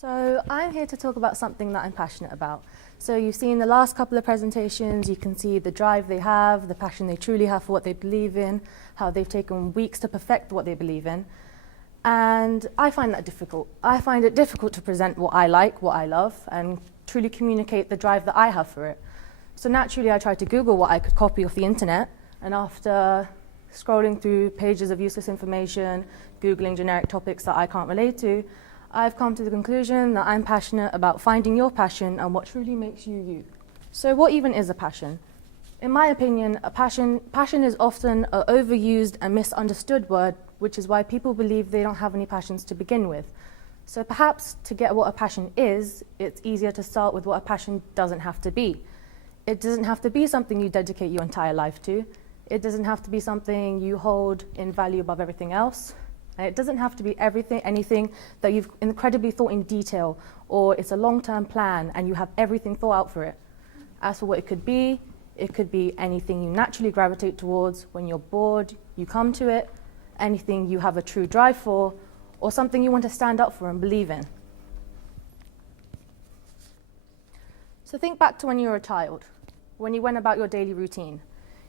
So I'm here to talk about something that I'm passionate about. So you've seen the last couple of presentations, you can see the drive they have, the passion they truly have for what they believe in, how they've taken weeks to perfect what they believe in. And I find that difficult. I find it difficult to present what I like, what I love, and truly communicate the drive that I have for it. So naturally I tried to Google what I could copy off the internet, and after scrolling through pages of useless information, Googling generic topics that I can't relate to, I've come to the conclusion that I'm passionate about finding your passion and what truly makes you you. So what even is a passion? In my opinion, passion is often an overused and misunderstood word, which is why people believe they don't have any passions to begin with. So perhaps to get what a passion is, it's easier to start with what a passion doesn't have to be. It doesn't have to be something you dedicate your entire life to. It doesn't have to be something you hold in value above everything else. And it doesn't have to be anything that you've incredibly thought in detail, or it's a long-term plan and you have everything thought out for it. As for what it could be anything you naturally gravitate towards. When you're bored, you come to it, anything you have a true drive for, or something you want to stand up for and believe in. So think back to when you were a child, when you went about your daily routine.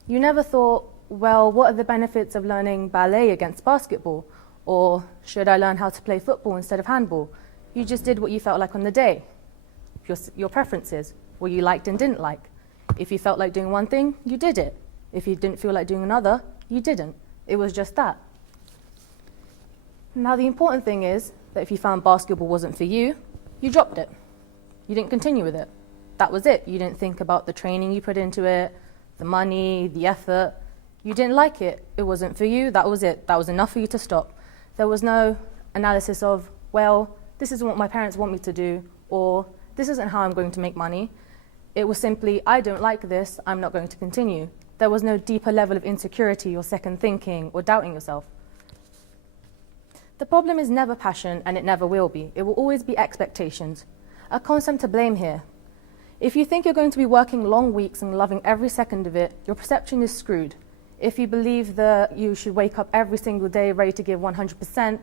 You never thought, well, what are the benefits of learning ballet against basketball? Or should I learn how to play football instead of handball? You just did what you felt like on the day. Your preferences, what you liked and didn't like. If you felt like doing one thing, you did it. If you didn't feel like doing another, you didn't. It was just that. Now the important thing is that if you found basketball wasn't for you, you dropped it. You didn't continue with it. That was it. You didn't think about the training you put into it, the money, the effort. You didn't like it. It wasn't for you. That was it. That was enough for you to stop. There was no analysis of, well, this isn't what my parents want me to do, or this isn't how I'm going to make money. It was simply, I don't like this, I'm not going to continue. There was no deeper level of insecurity or second thinking or doubting yourself. The problem is never passion, and it never will be. It will always be expectations. A concept to blame here. If you think you're going to be working long weeks and loving every second of it, your perception is screwed. If you believe that you should wake up every single day ready to give 100%,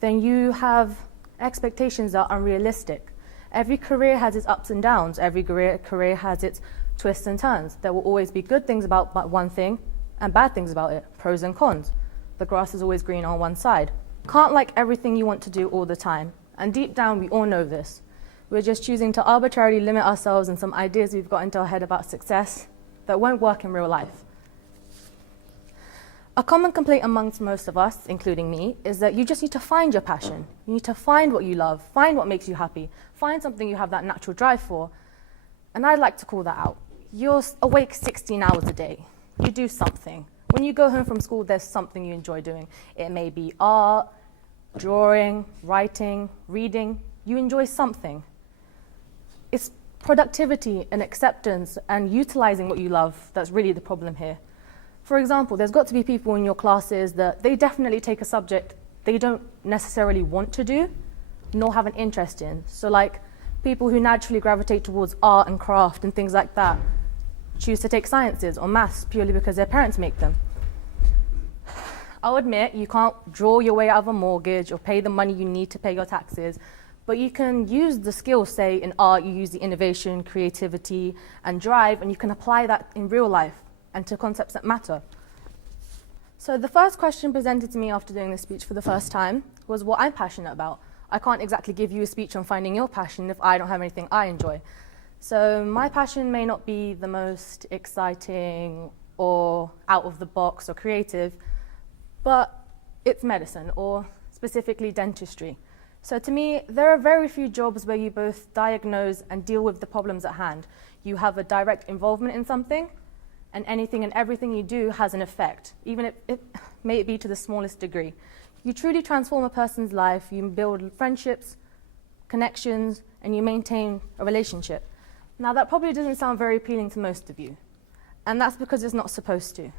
then you have expectations that are unrealistic. Every career has its ups and downs. Every career has its twists and turns. There will always be good things about one thing and bad things about it, pros and cons. The grass is always green on one side. Can't like everything you want to do all the time. And deep down, we all know this. We're just choosing to arbitrarily limit ourselves in some ideas we've got into our head about success that won't work in real life. A common complaint amongst most of us, including me, is that you just need to find your passion. You need to find what you love, find what makes you happy, find something you have that natural drive for. And I'd like to call that out. You're awake 16 hours a day. You do something. When you go home from school, there's something you enjoy doing. It may be art, drawing, writing, reading. You enjoy something. It's productivity and acceptance and utilizing what you love that's really the problem here. For example, there's got to be people in your classes that they definitely take a subject they don't necessarily want to do, nor have an interest in. So like people who naturally gravitate towards art and craft and things like that choose to take sciences or maths purely because their parents make them. I'll admit you can't draw your way out of a mortgage or pay the money you need to pay your taxes, but you can use the skills, say in art, you use the innovation, creativity, and drive, and you can apply that in real life and to concepts that matter. So the first question presented to me after doing this speech for the first time was what I'm passionate about. I can't exactly give you a speech on finding your passion if I don't have anything I enjoy. So my passion may not be the most exciting or out of the box or creative, but it's medicine, or specifically dentistry. So to me, there are very few jobs where you both diagnose and deal with the problems at hand. You have a direct involvement in something, and anything and everything you do has an effect, even if it may be to the smallest degree. You truly transform a person's life, you build friendships, connections, and you maintain a relationship. Now that probably doesn't sound very appealing to most of you, and that's because it's not supposed to.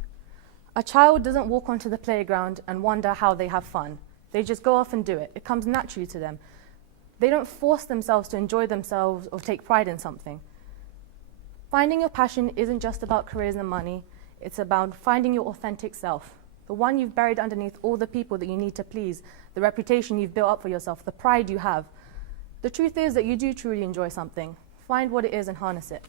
A child doesn't walk onto the playground and wonder how they have fun. They just go off and do it. It comes naturally to them. They don't force themselves to enjoy themselves or take pride in something. Finding your passion isn't just about careers and money. It's about finding your authentic self, the one you've buried underneath all the people that you need to please, the reputation you've built up for yourself, the pride you have. The truth is that you do truly enjoy something. Find what it is and harness it.